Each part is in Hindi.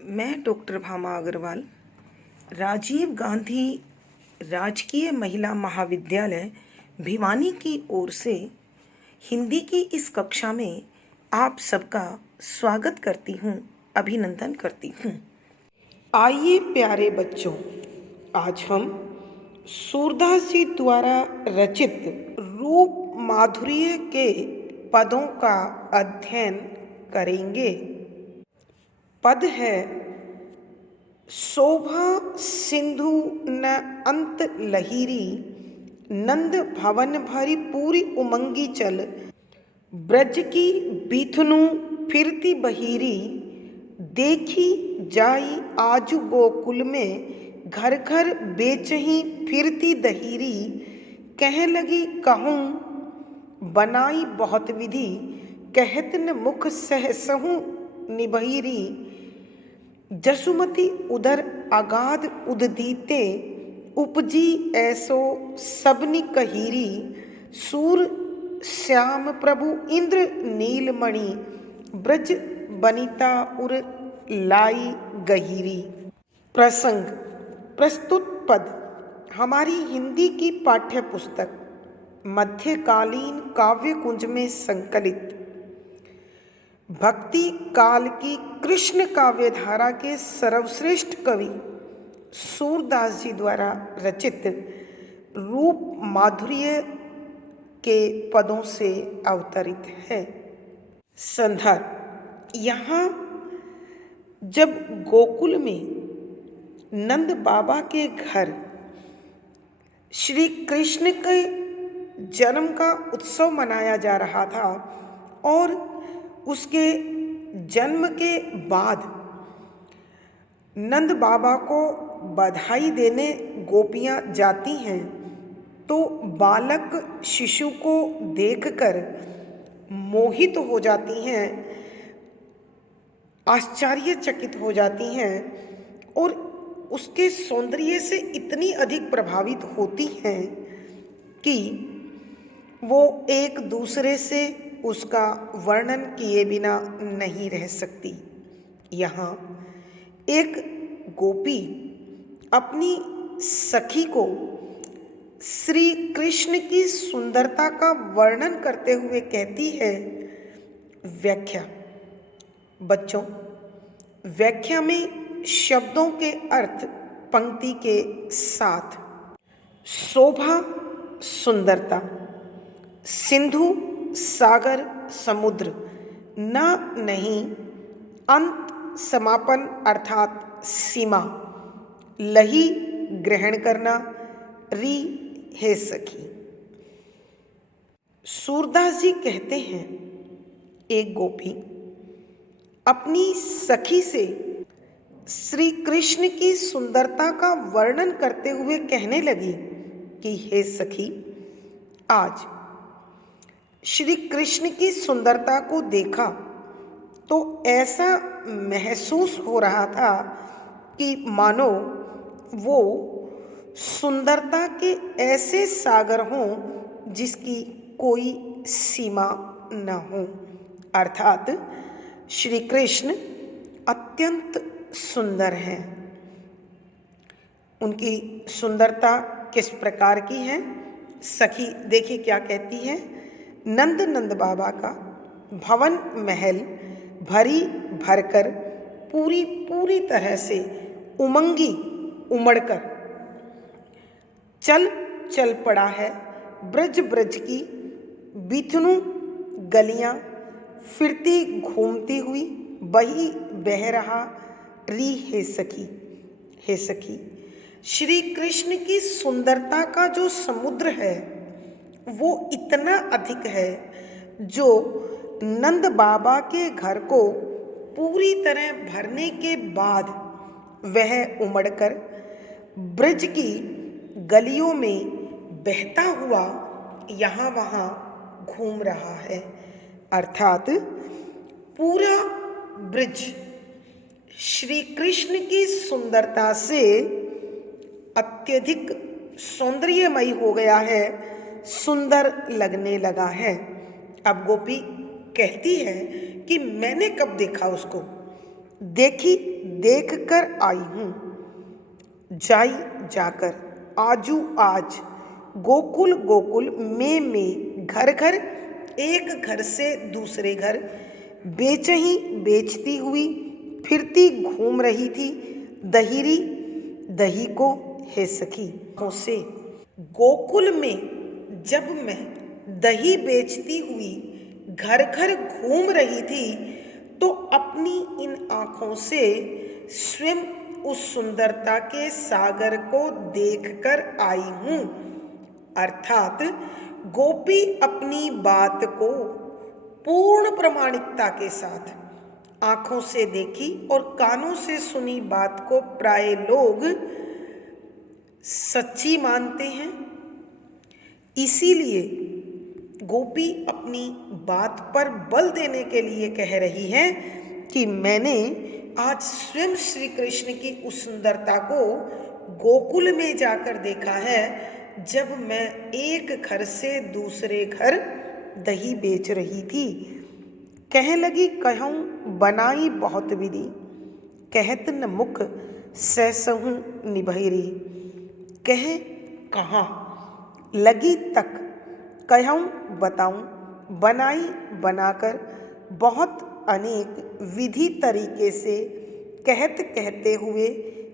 मैं डॉक्टर भामा अग्रवाल राजीव गांधी राजकीय महिला महाविद्यालय भिवानी की ओर से हिंदी की इस कक्षा में आप सबका स्वागत करती हूँ, अभिनंदन करती हूँ। आइए प्यारे बच्चों, आज हम सूरदास जी द्वारा रचित रूप माधुर्य के पदों का अध्ययन करेंगे। पद है: शोभा सिंधु न अंत लहीरी, नंद भवन भरी पूरी उमंगी चल, ब्रज की बीथनु फिरती बहीरी, देखी जाई आजु गोकुल में, घर घर बेचही फिरती दहीरी, कह लगी कहूँ बनाई बहुत विधि, कहत न मुख सहसहु निबहिरी, जसुमती उदर अगाध उददीते, उपजी ऐसो सबनि कहीरी, सूर श्याम प्रभु इंद्र नीलमणि, ब्रज बनिता उर लाई गहीरी। प्रसंग: प्रस्तुत पद हमारी हिंदी की पाठ्य पुस्तक मध्यकालीन काव्य कुंज में संकलित भक्ति काल की कृष्ण काव्यधारा के सर्वश्रेष्ठ कवि सूरदास जी द्वारा रचित रूप माधुर्य के पदों से अवतरित है। संदर्भ: यहाँ जब गोकुल में नंद बाबा के घर श्री कृष्ण के जन्म का उत्सव मनाया जा रहा था और उसके जन्म के बाद नंद बाबा को बधाई देने गोपियाँ जाती हैं, तो बालक शिशु को देखकर मोहित हो जाती हैं, आश्चर्यचकित हो जाती हैं और उसके सौंदर्य से इतनी अधिक प्रभावित होती हैं कि वो एक दूसरे से उसका वर्णन किए बिना नहीं रह सकती। यहाँ एक गोपी अपनी सखी को श्री कृष्ण की सुंदरता का वर्णन करते हुए कहती है। व्याख्या: बच्चों, व्याख्या में शब्दों के अर्थ पंक्ति के साथ: शोभा सुंदरता, सिंधु सागर समुद्र, न नहीं अंत समापन अर्थात सीमा, लही ग्रहण करना, री हे सखी। सूरदास जी कहते हैं, एक गोपी अपनी सखी से श्री कृष्ण की सुंदरता का वर्णन करते हुए कहने लगी कि हे सखी, आज श्री कृष्ण की सुंदरता को देखा तो ऐसा महसूस हो रहा था कि मानो वो सुंदरता के ऐसे सागर हों जिसकी कोई सीमा न हो, अर्थात श्री कृष्ण अत्यंत सुंदर हैं। उनकी सुंदरता किस प्रकार की है? सखी देखिए क्या कहती है। नंद बाबा का भवन महल भरी भरकर पूरी तरह से उमंगी उमड़कर चल पड़ा है। ब्रज की बीथनु गलियां फिरती घूमती हुई बह रहा री हे सखी। हे सखी, श्री कृष्ण की सुंदरता का जो समुद्र है वो इतना अधिक है जो नंद बाबा के घर को पूरी तरह भरने के बाद वह उमड़कर ब्रज की गलियों में बहता हुआ यहाँ वहाँ घूम रहा है, अर्थात पूरा ब्रज श्री कृष्ण की सुंदरता से अत्यधिक सौंदर्यमयी हो गया है, सुंदर लगने लगा है। अब गोपी कहती है कि मैंने कब देखा उसको, देखी देख कर आई हूँ, जाई जाकर, आजू आज, गोकुल गोकुल में, घर घर, एक घर से दूसरे घर, बेचही बेचती हुई फिरती घूम रही थी, दहीरी दही को हे सखी से। गोकुल में जब मैं दही बेचती हुई घर घर घूम रही थी तो अपनी इन आँखों से स्वयं उस सुंदरता के सागर को देखकर आई हूँ। अर्थात गोपी अपनी बात को पूर्ण प्रामाणिकता के साथ आँखों से देखी और कानों से सुनी बात को प्राय लोग सच्ची मानते हैं। इसीलिए गोपी अपनी बात पर बल देने के लिए कह रही है कि मैंने आज स्वयं श्री कृष्ण की उस सुंदरता को गोकुल में जाकर देखा है, जब मैं एक घर से दूसरे घर दही बेच रही थी। कह लगी कहूँ बनाई बहुत विधि, कहत न मुख सहसहूँ निभैरी। कह कहाँ लगी तक, कहूँ बताऊँ, बनाई बनाकर, बहुत अनेक विधि तरीके से, कहत कहते हुए,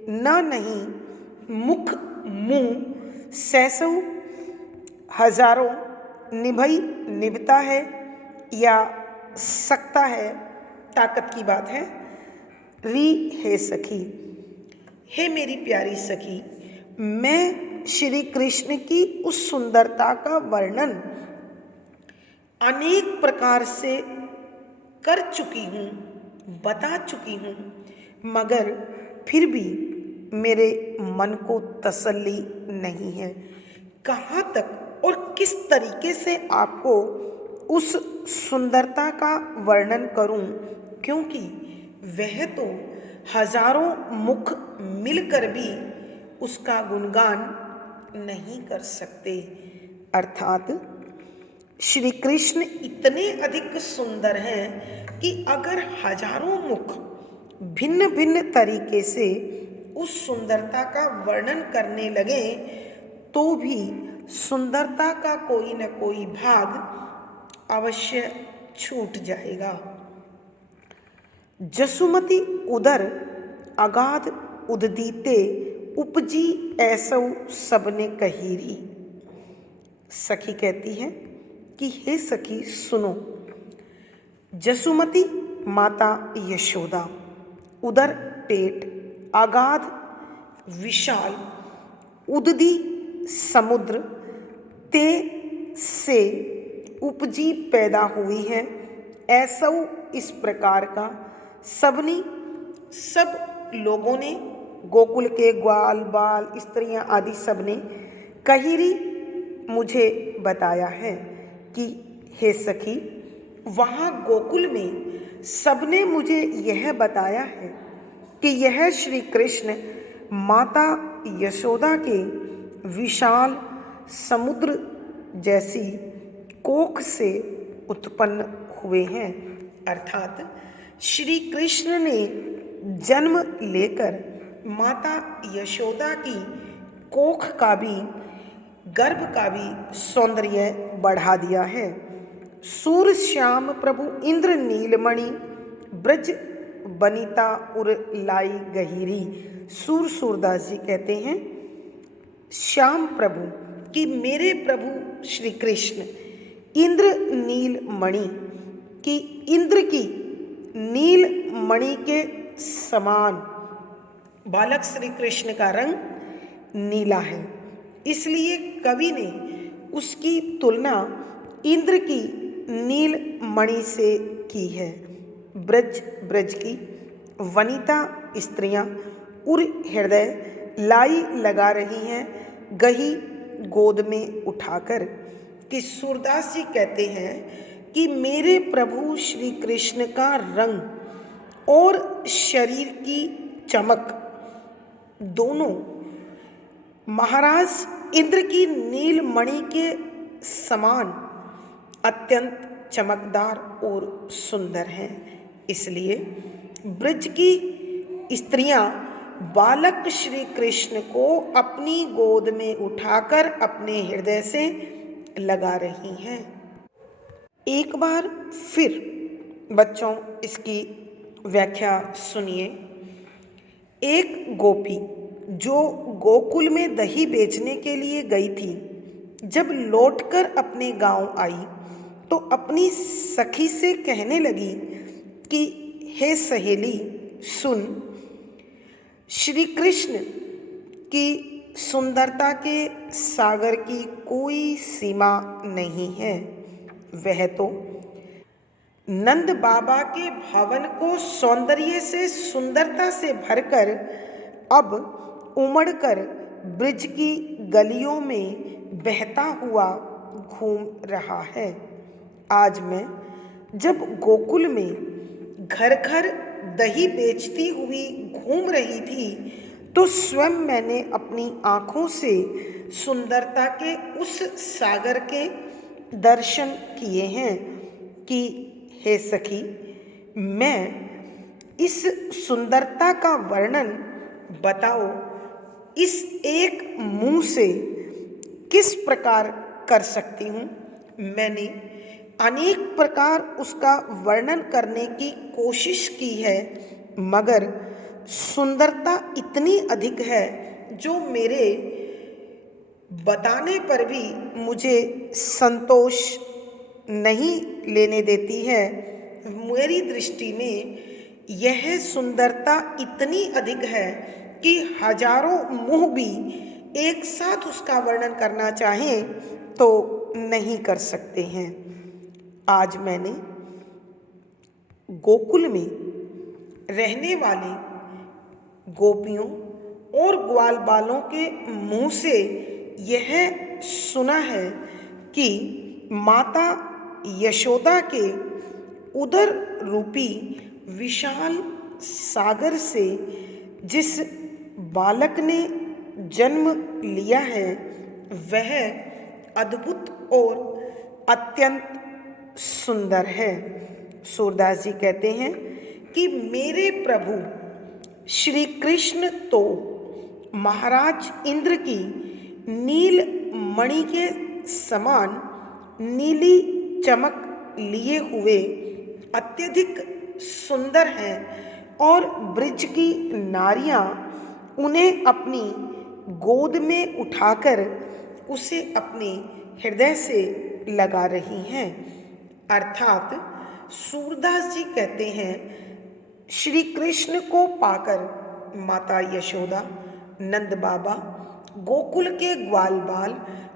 न नहीं मुख मुँह, सहसहु हजारों, निभई निभता है या सकता है, ताकत की बात है। री हे सखी, हे मेरी प्यारी सखी, मैं श्री कृष्ण की उस सुंदरता का वर्णन अनेक प्रकार से कर चुकी हूँ, बता चुकी हूँ, मगर फिर भी मेरे मन को तसल्ली नहीं है। कहाँ तक और किस तरीके से आपको उस सुंदरता का वर्णन करूं, क्योंकि वह तो हजारों मुख मिलकर भी उसका गुणगान नहीं कर सकते। अर्थात श्री कृष्ण इतने अधिक सुंदर हैं कि अगर हजारों मुख भिन्न भिन्न तरीके से उस सुंदरता का वर्णन करने लगे तो भी सुंदरता का कोई न कोई भाग अवश्य छूट जाएगा। जसुमती उदर अगाध उददीते, उपजी ऐसौ सबने कहीरी। सखी कहती है कि हे सखी सुनो, जसुमती माता यशोदा, उदर पेट, अगाध विशाल, उददी समुद्र, ते से उपजी पैदा हुई है, ऐसा इस प्रकार का सबनी, सब लोगों ने, गोकुल के ग्वाल बाल स्त्रियां आदि सबने कहीरी मुझे बताया है कि हे सखी, वहाँ गोकुल में सबने मुझे यह बताया है कि यह श्री कृष्ण माता यशोदा के विशाल समुद्र जैसी कोख से उत्पन्न हुए हैं। अर्थात श्री कृष्ण ने जन्म लेकर माता यशोदा की कोख का भी, गर्भ का भी सौंदर्य बढ़ा दिया है। सूर श्याम प्रभु इंद्र नीलमणि, ब्रज बनिता उर लाई गहीरी। सूरदास जी कहते हैं, श्याम प्रभु कि मेरे प्रभु श्री कृष्ण इंद्र नील मणि की, इंद्र की नील मणि के समान, बालक श्री कृष्ण का रंग नीला है, इसलिए कवि ने उसकी तुलना इंद्र की नील मणि से की है। ब्रज की वनिता स्त्रियां उर हृदय लाई लगा रही हैं, गही गोद में उठाकर। कि सूरदास जी कहते हैं कि मेरे प्रभु श्री कृष्ण का रंग और शरीर की चमक दोनों महाराज इंद्र की नील मणि के समान अत्यंत चमकदार और सुंदर हैं। इसलिए ब्रज की स्त्रियां बालक श्री कृष्ण को अपनी गोद में उठाकर अपने हृदय से लगा रही हैं। एक बार फिर बच्चों इसकी व्याख्या सुनिए। एक गोपी जो गोकुल में दही बेचने के लिए गई थी, जब लौटकर अपने गांव आई तो अपनी सखी से कहने लगी कि हे सहेली सुन, श्री कृष्ण की सुंदरता के सागर की कोई सीमा नहीं है। वह तो नंद बाबा के भवन को सौंदर्य से सुंदरता से भरकर अब उमड़कर ब्रिज की गलियों में बहता हुआ घूम रहा है। आज मैं जब गोकुल में घर घर दही बेचती हुई घूम रही थी तो स्वयं मैंने अपनी आँखों से सुंदरता के उस सागर के दर्शन किए हैं कि हे सखी, मैं इस सुंदरता का वर्णन बताओ इस एक मुंह से किस प्रकार कर सकती हूँ। मैंने अनेक प्रकार उसका वर्णन करने की कोशिश की है, मगर सुंदरता इतनी अधिक है जो मेरे बताने पर भी मुझे संतोष नहीं लेने देती है। मेरी दृष्टि में यह सुंदरता इतनी अधिक है कि हजारों मुंह भी एक साथ उसका वर्णन करना चाहें तो नहीं कर सकते हैं। आज मैंने गोकुल में रहने वाले गोपियों और ग्वाल बालों के मुंह से यह सुना है कि माता यशोदा के उदर रूपी विशाल सागर से जिस बालक ने जन्म लिया है वह अद्भुत और अत्यंत सुंदर है। सूरदास जी कहते हैं कि मेरे प्रभु श्री कृष्ण तो महाराज इंद्र की नील मणि के समान नीली चमक लिए हुए अत्यधिक सुंदर हैं और ब्रिज की नारियां उन्हें अपनी गोद में उठाकर उसे अपने हृदय से लगा रही हैं। अर्थात सूरदास जी कहते हैं श्री कृष्ण को पाकर माता यशोदा, नंद बाबा, गोकुल के ग्वाल बाल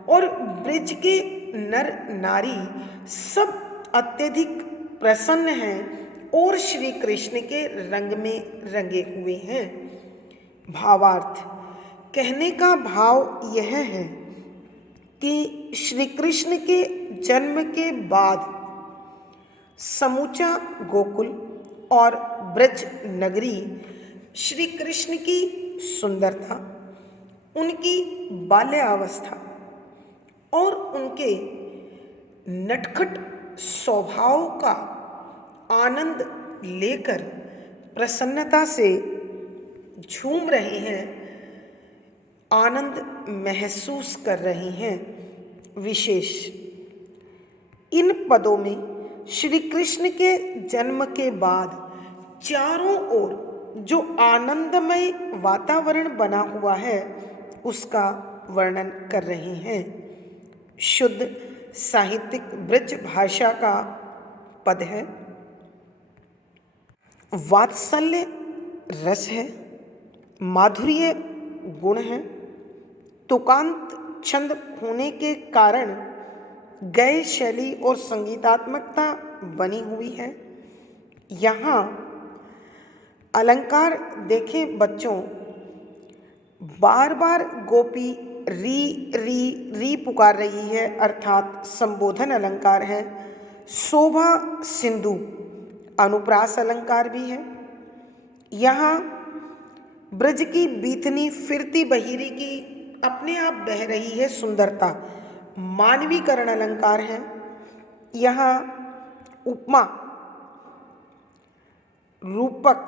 और ब्रिज के नर नारी सब अत्यधिक प्रसन्न हैं और श्री कृष्ण के रंग में रंगे हुए हैं। भावार्थ कहने का भाव यह है कि श्री कृष्ण के जन्म के बाद समूचा गोकुल और ब्रज नगरी श्री कृष्ण की सुंदरता, उनकी बाल्यावस्था और उनके नटखट स्वभाव का आनंद लेकर प्रसन्नता से झूम रहे हैं, आनंद महसूस कर रहे हैं। विशेष इन पदों में श्री कृष्ण के जन्म के बाद चारों ओर जो आनंदमय वातावरण बना हुआ है उसका वर्णन कर रहे हैं। शुद्ध साहित्यिक ब्रज भाषा का पद है, वात्सल्य रस है, माधुर्य गुण है, तुकांत छंद होने के कारण गय शैली और संगीतात्मकता बनी हुई है। यहाँ अलंकार देखें बच्चों, बार बार गोपी री री री पुकार रही है, अर्थात संबोधन अलंकार है। शोभा सिंधु अनुप्रास अलंकार भी है। यहाँ ब्रज की बीतनी फिरती बहिरी की अपने आप बह रही है सुंदरता, मानवीकरण अलंकार है। यहाँ उपमा रूपक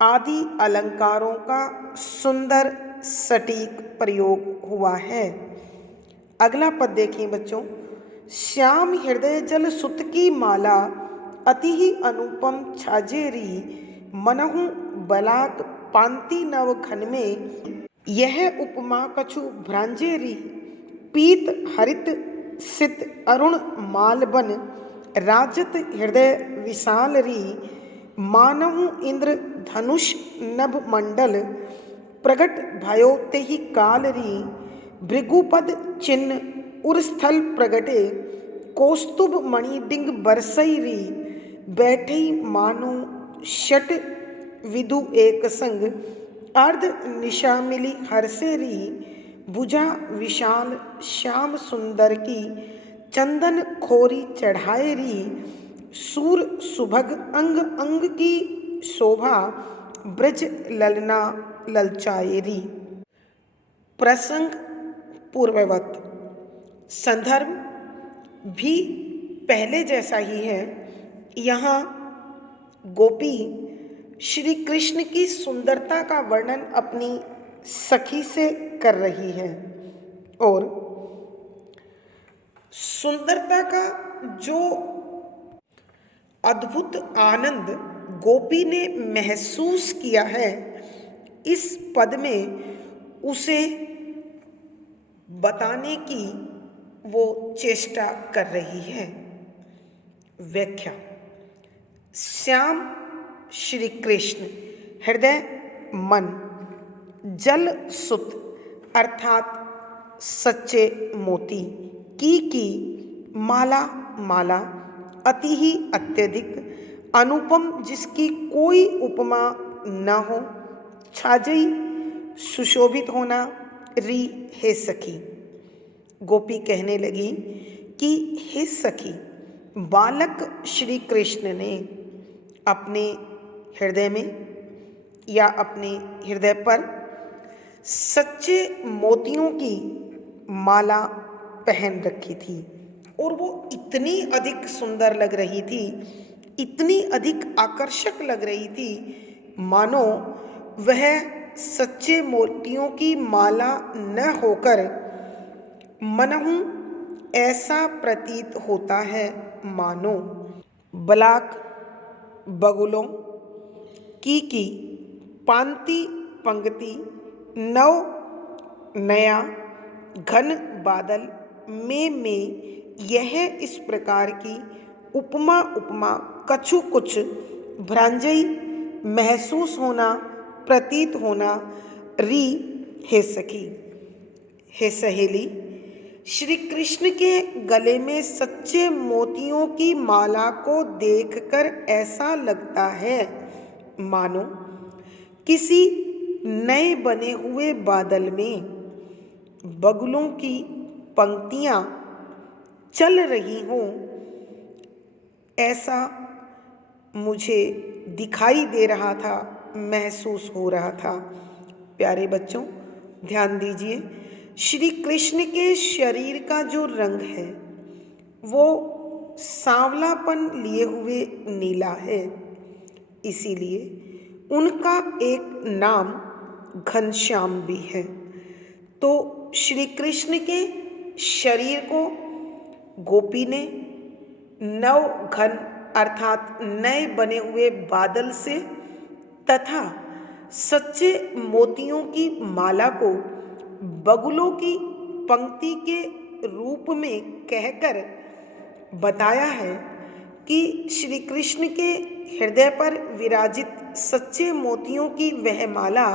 आदि अलंकारों का सुंदर सटीक प्रयोग हुआ है। अगला पद देखिए बच्चों, श्याम हृदय जल सुत की माला अति ही अनुपम छाजेरी मनहु बलाक पांति नव घन में यह उपमा कछु भ्रांजेरी पीत हरित सित अरुण मालबन राजत हृदय विशाल री मानहु इंद्र धनुष नभ मंडल प्रगट भयो तेहि काल री भृगुपद चिन्ह उरस्थल प्रगटे कौस्तुभ मणि डिंग बरसई री बैठई मानो शट विदु एक संग अर्ध निशा मिली हर्षे री भुजा विशाल श्याम सुंदर की चंदन खोरी चढ़ाए री सूर सुभग अंग अंग की शोभा ब्रज ललना ललचाए री। प्रसंग पूर्ववत, संदर्भ भी पहले जैसा ही है। यहाँ गोपी श्री कृष्ण की सुंदरता का वर्णन अपनी सखी से कर रही है और सुंदरता का जो अद्भुत आनंद गोपी ने महसूस किया है, इस पद में उसे बताने की वो चेष्टा कर रही है। व्याख्या, श्याम श्री कृष्ण हृदय मन जल सुत अर्थात सच्चे मोती की माला माला अति ही अत्यधिक अनुपम जिसकी कोई उपमा न हो छाजई सुशोभित होना री हे सखी। गोपी कहने लगी कि हे सखी, बालक श्री कृष्ण ने अपने हृदय में या अपने हृदय पर सच्चे मोतियों की माला पहन रखी थी और वो इतनी अधिक सुंदर लग रही थी, इतनी अधिक आकर्षक लग रही थी, मानो वह सच्चे मोतियों की माला न होकर मनहु ऐसा प्रतीत होता है मानो बलाक बगुलों की पांति पंक्ति नव नया घन बादल में यह इस प्रकार की उपमा कछु कुछ भ्रांजई महसूस होना प्रतीत होना री हे सखी। हे सहेली, श्री कृष्ण के गले में सच्चे मोतियों की माला को देखकर ऐसा लगता है मानो किसी नए बने हुए बादल में बगुलों की पंक्तियां चल रही हों, ऐसा मुझे दिखाई दे रहा था, महसूस हो रहा था। प्यारे बच्चों, ध्यान दीजिए, श्री कृष्ण के शरीर का जो रंग है वो सांवलापन लिए हुए नीला है, इसीलिए उनका एक नाम घनश्याम भी है। तो श्री कृष्ण के शरीर को गोपी ने नव घन अर्थात नए बने हुए बादल से तथा सच्चे मोतियों की माला को बगुलों की पंक्ति के रूप में कहकर बताया है कि श्री कृष्ण के हृदय पर विराजित सच्चे मोतियों की वह माला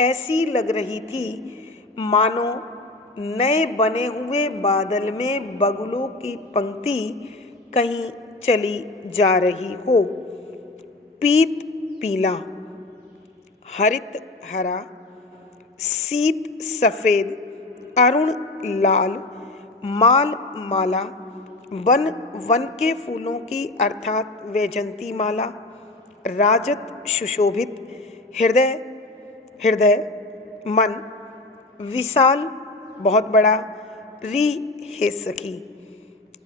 ऐसी लग रही थी मानो नए बने हुए बादल में बगुलों की पंक्ति कहीं चली जा रही हो। पीत पीला, हरित हरा, सीत सफ़ेद, अरुण लाल, माल माला, वन वन के फूलों की अर्थात वैजंती माला, राजत सुशोभित, हृदय हृदय, मन विशाल बहुत बड़ा, री हे सखी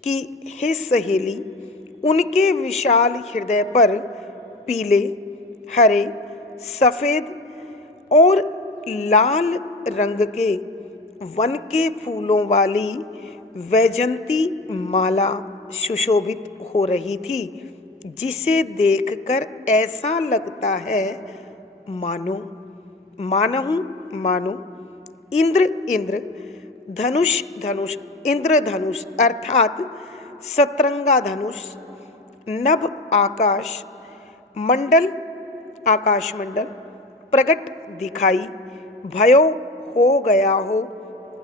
कि हे सहेली, उनके विशाल हृदय पर पीले, हरे, सफ़ेद और लाल रंग के वन के फूलों वाली वैजंती माला सुशोभित हो रही थी, जिसे देखकर ऐसा लगता है मानो मानहु मानो इंद्र धनुष धनुष इंद्रधनुष अर्थात सतरंगा धनुष नभ आकाश मंडल प्रकट दिखाई भयो हो गया हो,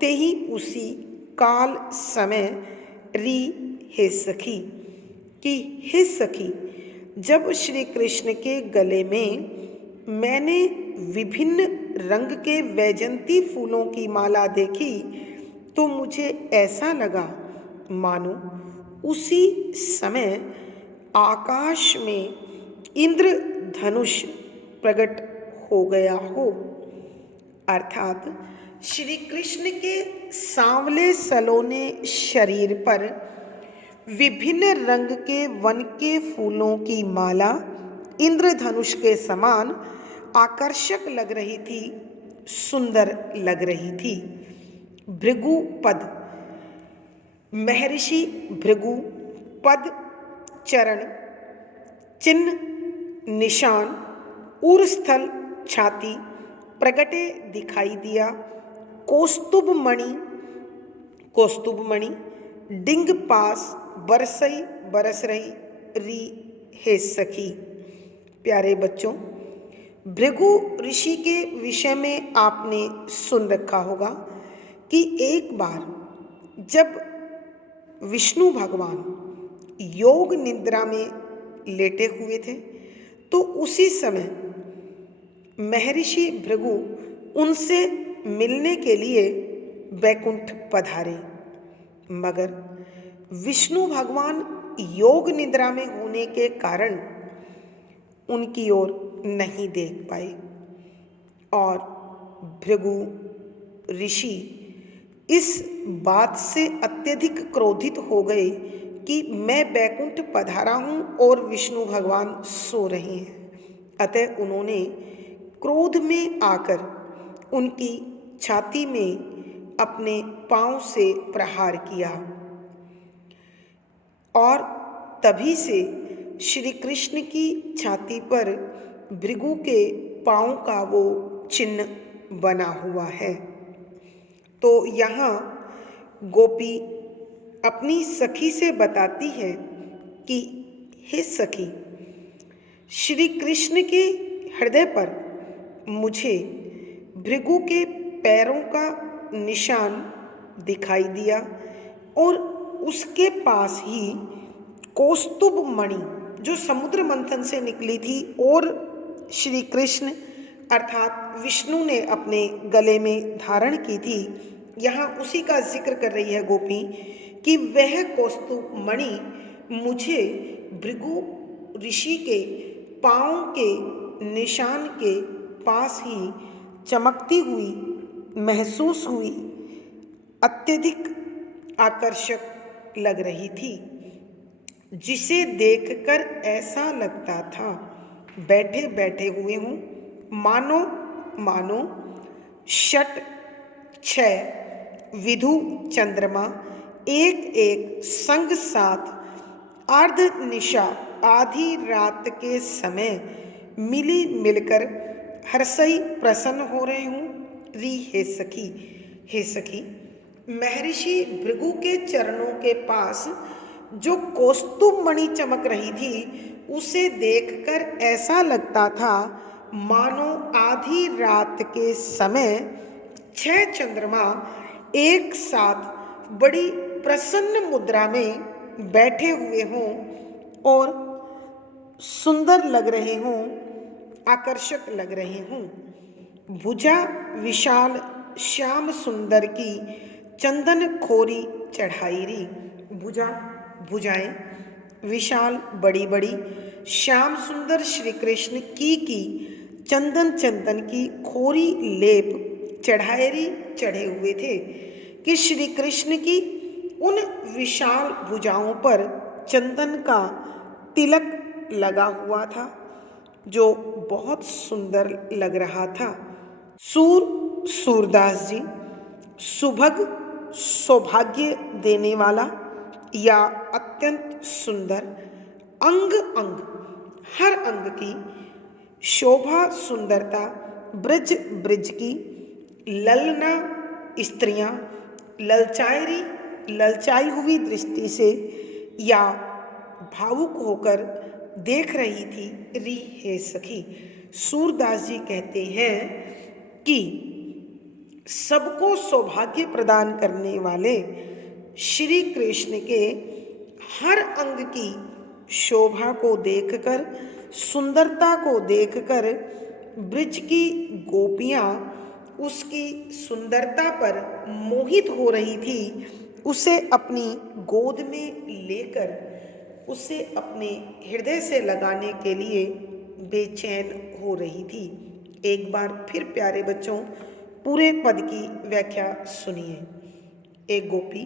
तेहि उसी काल समय री हे सखी कि हे सखी, जब श्री कृष्ण के गले में मैंने विभिन्न रंग के वैजंती फूलों की माला देखी तो मुझे ऐसा लगा मानो उसी समय आकाश में इंद्र धनुष प्रकट हो गया हो। अर्थात श्री कृष्ण के सांवले सलोने शरीर पर विभिन्न रंग के वन के फूलों की माला इंद्रधनुष के समान आकर्षक लग रही थी, सुंदर लग रही थी। भृगु पद, महर्षि भृगु पद चरण चिन्ह निशान उरस्थल छाती प्रगटे दिखाई दिया। कौस्तुभ मणि डिंग पास बरस रही री हे सखी। प्यारे बच्चों, भृगु ऋषि के विषय में आपने सुन रखा होगा कि एक बार जब विष्णु भगवान योग निद्रा में लेटे हुए थे तो उसी समय महर्षि भृगु उनसे मिलने के लिए बैकुंठ पधारे, मगर विष्णु भगवान योग निद्रा में होने के कारण उनकी ओर नहीं देख पाए और भृगु ऋषि इस बात से अत्यधिक क्रोधित हो गए कि मैं बैकुंठ पधारा हूँ और विष्णु भगवान सो रहे हैं। अतः उन्होंने क्रोध में आकर उनकी छाती में अपने पांव से प्रहार किया और तभी से श्री कृष्ण की छाती पर भृगु के पांव का वो चिन्ह बना हुआ है। तो यहाँ गोपी अपनी सखी से बताती है कि हे सखी, श्री कृष्ण के हृदय पर मुझे भृगु के पैरों का निशान दिखाई दिया और उसके पास ही कौस्तुभ मणि जो समुद्र मंथन से निकली थी और श्री कृष्ण अर्थात विष्णु ने अपने गले में धारण की थी, यहाँ उसी का जिक्र कर रही है गोपी कि वह कौस्तुभ मणि मुझे भृगु ऋषि के पाँव के निशान के पास ही चमकती हुई महसूस हुई, अत्यधिक आकर्षक लग रही थी, जिसे देखकर ऐसा लगता था बैठे बैठे हुए हूँ मानो षट छह विधु चंद्रमा एक एक संग साथ अर्ध निशा आधी रात के समय मिली मिलकर हर्षई प्रसन्न हो रहे हूँ री हे सखी। महर्षि भृगु के चरणों के पास जो कौस्तुभ मणि चमक रही थी उसे देखकर ऐसा लगता था मानो आधी रात के समय 6 चंद्रमा एक साथ बड़ी प्रसन्न मुद्रा में बैठे हुए हों और सुंदर लग रहे हों, आकर्षक लग रहे हों। भुजा विशाल श्याम सुंदर की चंदन खोरी चढ़ाई री। भुजाएं विशाल बड़ी बड़ी श्याम सुंदर श्री कृष्ण की चंदन की खोरी लेप चढ़ायरी चढ़े हुए थे कि श्री कृष्ण की उन विशाल भुजाओं पर चंदन का तिलक लगा हुआ था जो बहुत सुंदर लग रहा था। सूरदास जी सुभग, सौभाग्य देने वाला या अत्यंत सुंदर, अंग अंग, हर अंग की शोभा सुंदरता, ब्रज ब्रज की ललना स्त्रियां ललचाई हुई दृष्टि से या भावुक होकर देख रही थी। री हे सखी, सूरदास जी कहते हैं कि सबको सौभाग्य प्रदान करने वाले श्री कृष्ण के हर अंग की शोभा को देखकर, सुंदरता को देखकर ब्रज की गोपियां उसकी सुंदरता पर मोहित हो रही थी। उसे अपनी गोद में लेकर उसे अपने हृदय से लगाने के लिए बेचैन हो रही थी। एक बार फिर प्यारे बच्चों, पूरे पद की व्याख्या सुनिए। एक गोपी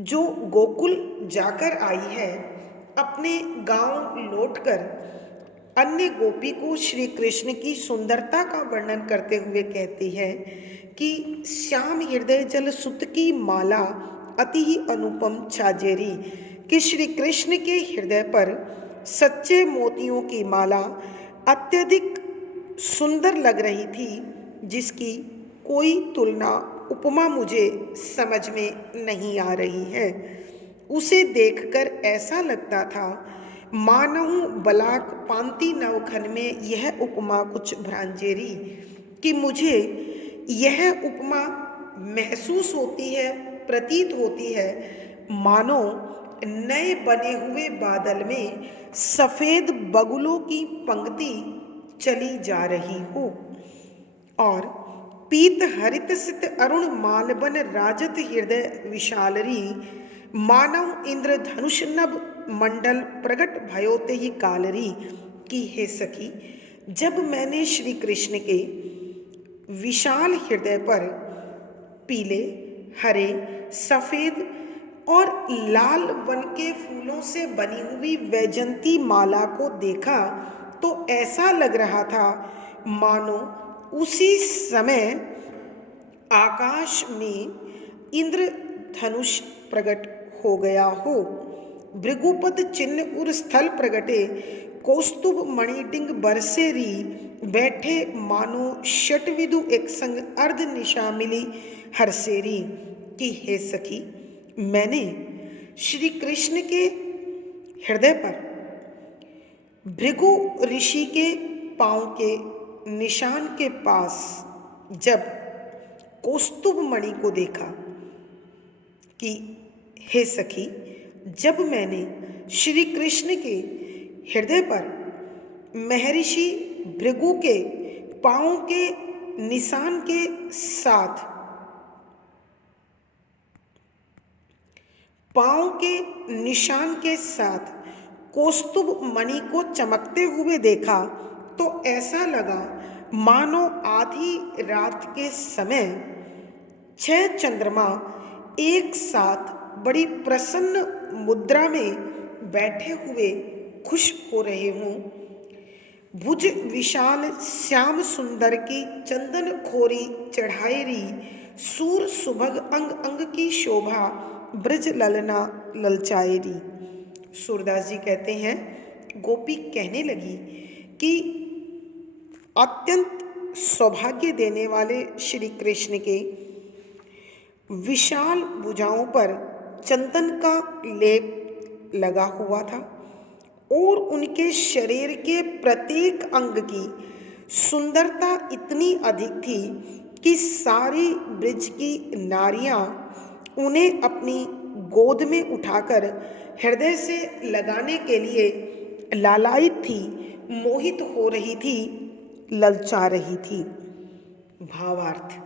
जो गोकुल जाकर आई है, अपने गांव लौटकर अन्य गोपी को श्री कृष्ण की सुंदरता का वर्णन करते हुए कहती है कि श्याम हृदय जल सुत की माला अति ही अनुपम छाजेरी, कि श्री कृष्ण के हृदय पर सच्चे मोतियों की माला अत्यधिक सुंदर लग रही थी, जिसकी कोई तुलना उपमा मुझे समझ में नहीं आ रही है। उसे देखकर ऐसा लगता था मानहु बलाक पांति नवखन में यह उपमा कुछ भ्रांजेरी, कि मुझे यह उपमा महसूस होती है, प्रतीत होती है, मानो नए बने हुए बादल में सफ़ेद बगुलों की पंक्ति चली जा रही हो और पीत हरित सित अरुण मालबन राजत हृदय विशालरी, मानव इंद्र धनुष नभ मंडल प्रगट भयोते ही कालरी, की हे सखी, जब मैंने श्री कृष्ण के विशाल हृदय पर पीले, हरे, सफ़ेद और लाल वन के फूलों से बनी हुई वैजंती माला को देखा तो ऐसा लग रहा था मानो उसी समय आकाश में इंद्र धनुष प्रकट हो गया हो। भृगुपद चिन्ह उर स्थल प्रगटे, कौस्तुभ मणिडिंग बरसेरी, बैठे मानो षटविदु एक संग अर्ध निशा मिली हरसेरी, की हे सखी, मैंने श्री कृष्ण के हृदय पर भृगु ऋषि के पांव के निशान के पास जब कौस्तुभ मणि को देखा, कि हे सखी, जब मैंने श्री कृष्ण के हृदय पर महर्षि भृगु के पांव के निशान के साथ कौस्तुभ मणि को चमकते हुए देखा तो ऐसा लगा मानो आधी रात के समय 6 चंद्रमा एक साथ बड़ी प्रसन्न मुद्रा में बैठे हुए खुश हो रहे हों। भुज विशाल श्याम सुंदर की चंदन खोरी चढ़ाएरी, सूर सुभग अंग अंग की शोभा ब्रज ललना ललचाएरी। सूरदास जी कहते हैं, गोपी कहने लगी कि अत्यंत सौभाग्य देने वाले श्री कृष्ण के विशाल भुजाओं पर चंदन का लेप लगा हुआ था और उनके शरीर के प्रत्येक अंग की सुंदरता इतनी अधिक थी कि सारी ब्रज की नारियां उन्हें अपनी गोद में उठाकर हृदय से लगाने के लिए लालायित थी, मोहित हो रही थी, ललचा रही थी। भावार्थ,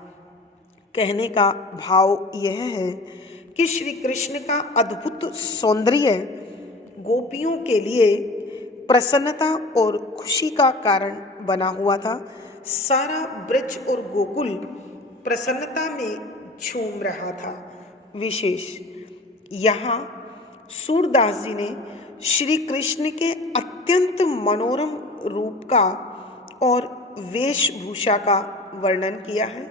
कहने का भाव यह है कि श्री कृष्ण का अद्भुत सौंदर्य गोपियों के लिए प्रसन्नता और खुशी का कारण बना हुआ था। सारा ब्रज और गोकुल प्रसन्नता में झूम रहा था। विशेष यहाँ सूरदास जी ने श्री कृष्ण के अत्यंत मनोरम रूप का और वेशभूषा का वर्णन किया है।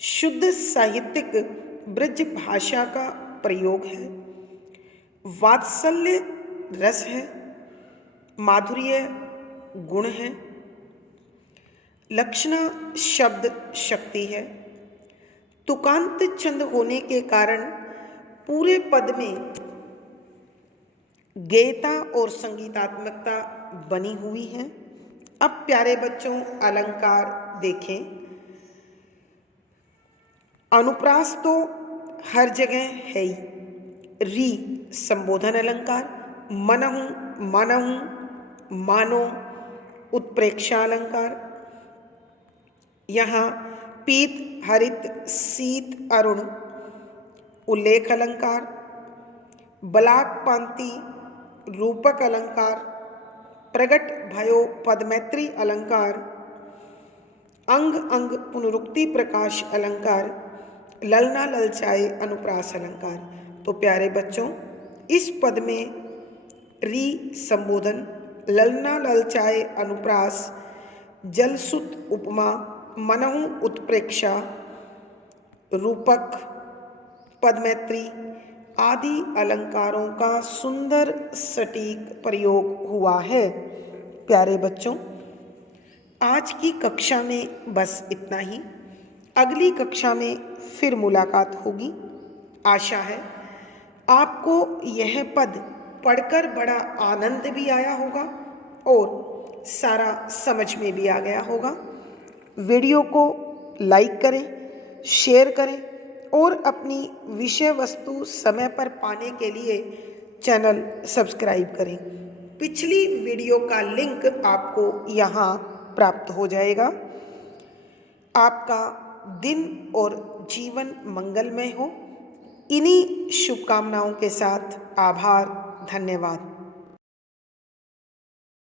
शुद्ध साहित्यिक ब्रज भाषा का प्रयोग है, वात्सल्य रस है, माधुर्य गुण है, लक्षणा शब्द शक्ति है। तुकांत छंद होने के कारण पूरे पद में गेयता और संगीतात्मकता बनी हुई है। अब प्यारे बच्चों अलंकार देखें। अनुप्रास तो हर जगह है ही। री संबोधन अलंकार, मनहु मनहु मानो उत्प्रेक्षा अलंकार। यहाँ पीत हरित शीत अरुण उल्लेख अलंकार, बलाक पांति रूपक अलंकार, प्रगट भयो पदमैत्री अलंकार, अंग अंग पुनरुक्ति प्रकाश अलंकार, ललना ललचाए अनुप्रास अलंकार। तो प्यारे बच्चों, इस पद में री संबोधन, ललना ललचाए अनुप्रास, जलसुत उपमा, मनहु उत्प्रेक्षा, रूपक, पदमैत्री आदि अलंकारों का सुंदर सटीक प्रयोग हुआ है। प्यारे बच्चों, आज की कक्षा में बस इतना ही। अगली कक्षा में फिर मुलाकात होगी। आशा है आपको यह पद पढ़कर बड़ा आनंद भी आया होगा और सारा समझ में भी आ गया होगा। वीडियो को लाइक करें, शेयर करें और अपनी विषय वस्तु समय पर पाने के लिए चैनल सब्सक्राइब करें। पिछली वीडियो का लिंक आपको यहाँ प्राप्त हो जाएगा। आपका दिन और जीवन मंगलमय हो। इन्हीं शुभकामनाओं के साथ आभार, धन्यवाद।